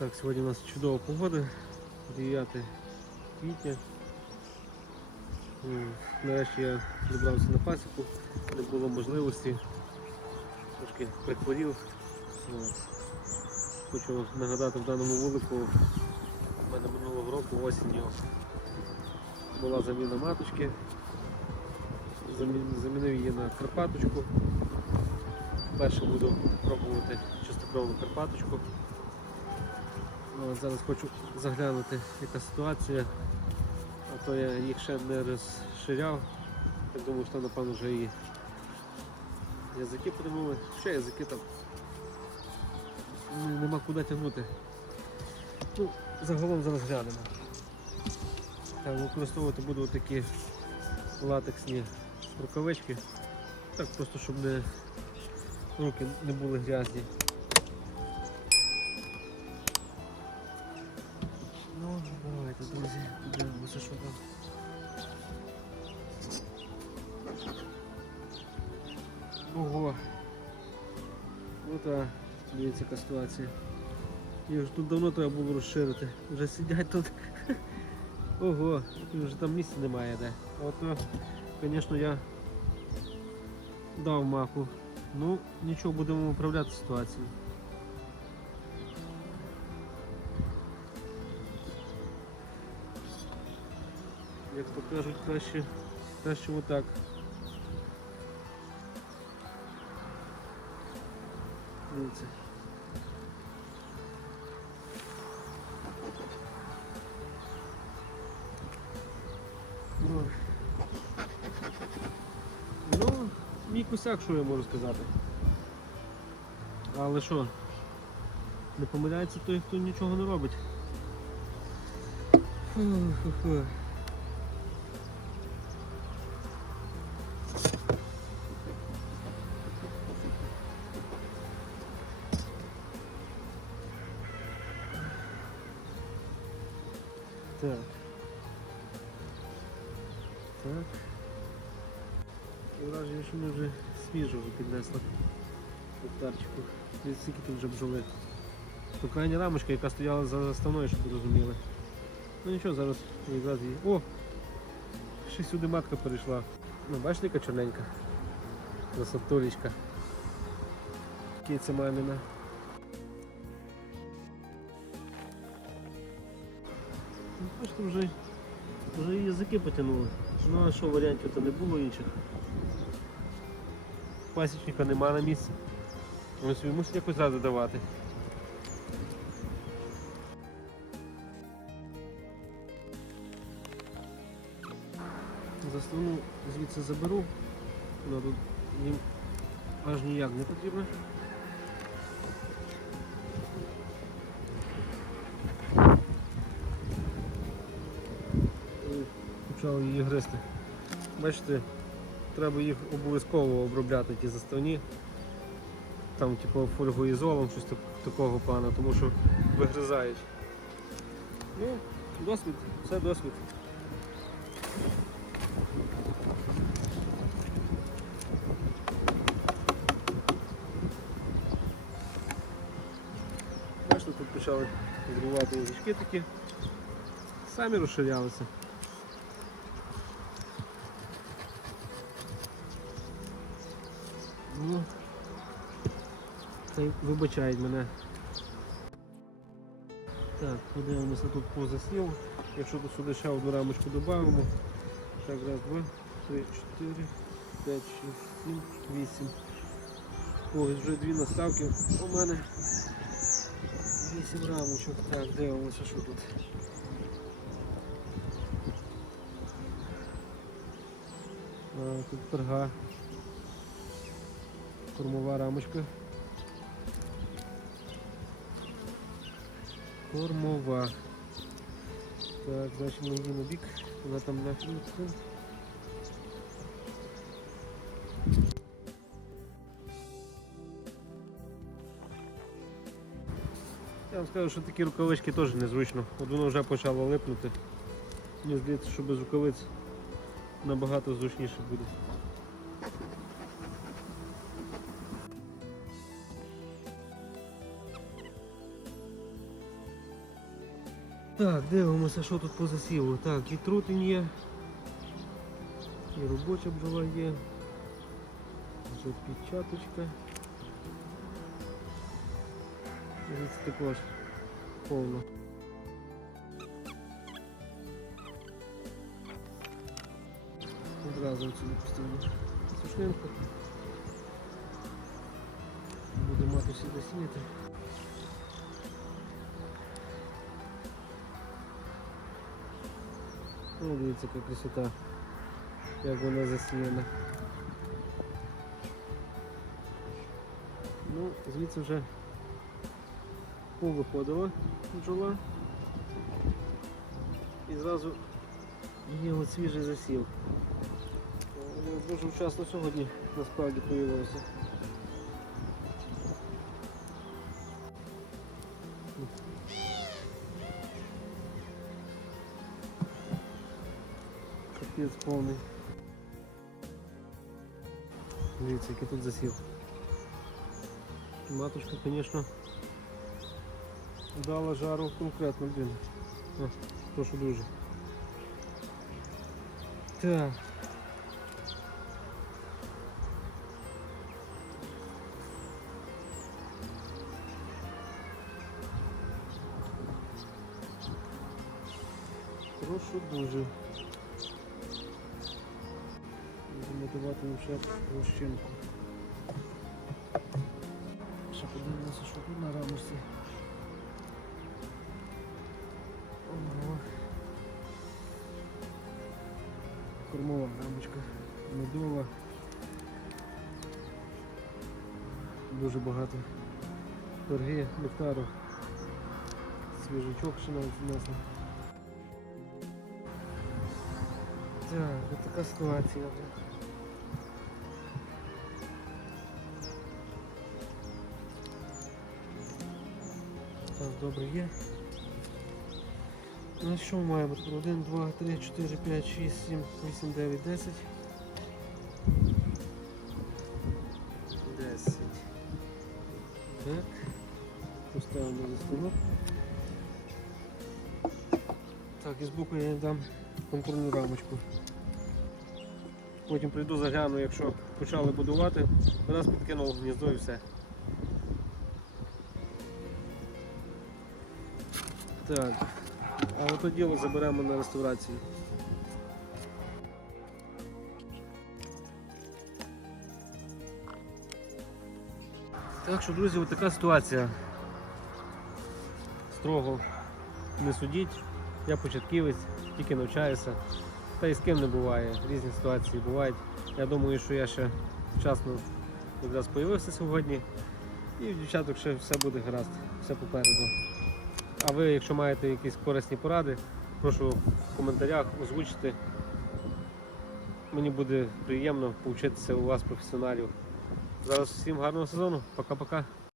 Так, сьогодні у нас чудова погода, 9 квітня. Нарешті я добрався на пасіку, не було можливості. Трошки прихворів. Хочу нагадати в даному вулику, в мене минулого року осінню була заміна маточки. Замінив її на Карпаточку. Перше буду пробувати чистокровну Карпаточку. От зараз хочу заглянути, яка ситуація. А то я їх ще не розширяв. Я думаю, що напевно вже і язики приймали. Ще язики там нема куди тягнути. Ну, загалом зараз глянемо. Так, використовувати буду такі латексні рукавички. Так просто щоб не, руки не були грязні. Друзі, подивимося, що там. Ого. Ну та, дивіться яка ситуація. Їх ж тут давно треба було розширити. Вже сидять тут. Ого, вже там місця немає де. От, звісно, я дав маку. Ну, нічого, будемо управляти ситуацією. Як то кажуть, краще, краще отак. Дивіться. Ну, ну, мій косяк, що я можу сказати. Але що? Не помиляється той, хто нічого не робить. Фу-фу-фу. Так. Так. І враження, що ми вже свіжо вже піднесли гектарчику. Дивіться, скільки тут вже бджоли. То крайня рамочка, яка стояла за заставною, щоб ви розуміли. Ну нічого, зараз якраз її. О! Ще сюди матка перейшла. Ну, бачите, яка чорненька. Красотулечка. Киця мамина. Бачите, вже, вже і язики потягнули. Ну а що варіантів то не було інших. Пасічника нема на місці. Вони собі мусять якось раду давати. Заставну звідси заберу. Вона тут їм аж ніяк не потрібна. Почав її гризти. Бачите, треба їх обов'язково обробляти ті заставні. Там типу фольгоізолом, щось такого плану, тому що вигризають. Ну, досвід, все досвід. Бачите, тут почали відбувати язички такі. Самі розширялися. Ну, та й вибачають мене. Так, подивимося тут по засів. Якщо до сюди ще одну рамочку додамо. Так, раз, два, три, чотири, п'ять, шість, сім, вісім. Ось вже дві наставки. У мене вісім рамочок. Так, дивимося, що тут. А, тут перга. Кормова рамочка. Кормова. Так, значить ми на бік. Вона там нафіг. Я вам скажу, що такі рукавички теж незручно. От воно вже почало липнути. Мені здається, що без рукавиць набагато зручніше буде. Так, дивимося, що тут по засіву. Так, і трутень є. І робоча бджола є. Вже печаточка. Дивіться також повно. Одразу сюди поставимо сушнинку. Буде мати сюди сіяти. Ну, дивіться, яка красота, як вона засіяна. Ну, звідси вже повиходила бджола. І зразу є от свіжий засів. Е, Дуже вчасно сьогодні насправді появився. Капець повний. Дивіться, який тут засів. Матушка, звісно, дала жару конкретно, блін. О, прошу дуже. Так. Прошу дуже. Їм ще розчинку. Ще подивимося, що тут на. Ого. Кормова рамочка, медова. Дуже багато торги, нектару. Свіжачок ще навіть внесли. Так, така ситуація. Добре є. Ну що ми маємо? тут? 1, 2, 3, 4, 5, 6, 7, 8, 9, 10. 10. Так. Поставимо за станок. Так, і збоку я дам контурну рамочку. Потім прийду загляну, якщо почали будувати, раз підкинув гніздо і все. Так, а ото діло заберемо на реставрацію. Так що, друзі, така ситуація. Строго не судіть. Я початківець, тільки навчаюся. Та і з ким не буває. Різні ситуації бувають. Я думаю, що я ще вчасно якраз з'явився сьогодні. І в дівчаток ще все буде гаразд, все попереду. А ви, якщо маєте якісь корисні поради, прошу в коментарях озвучити. Мені буде приємно повчитися у вас, професіоналів. Зараз всім гарного сезону. Пока-пока.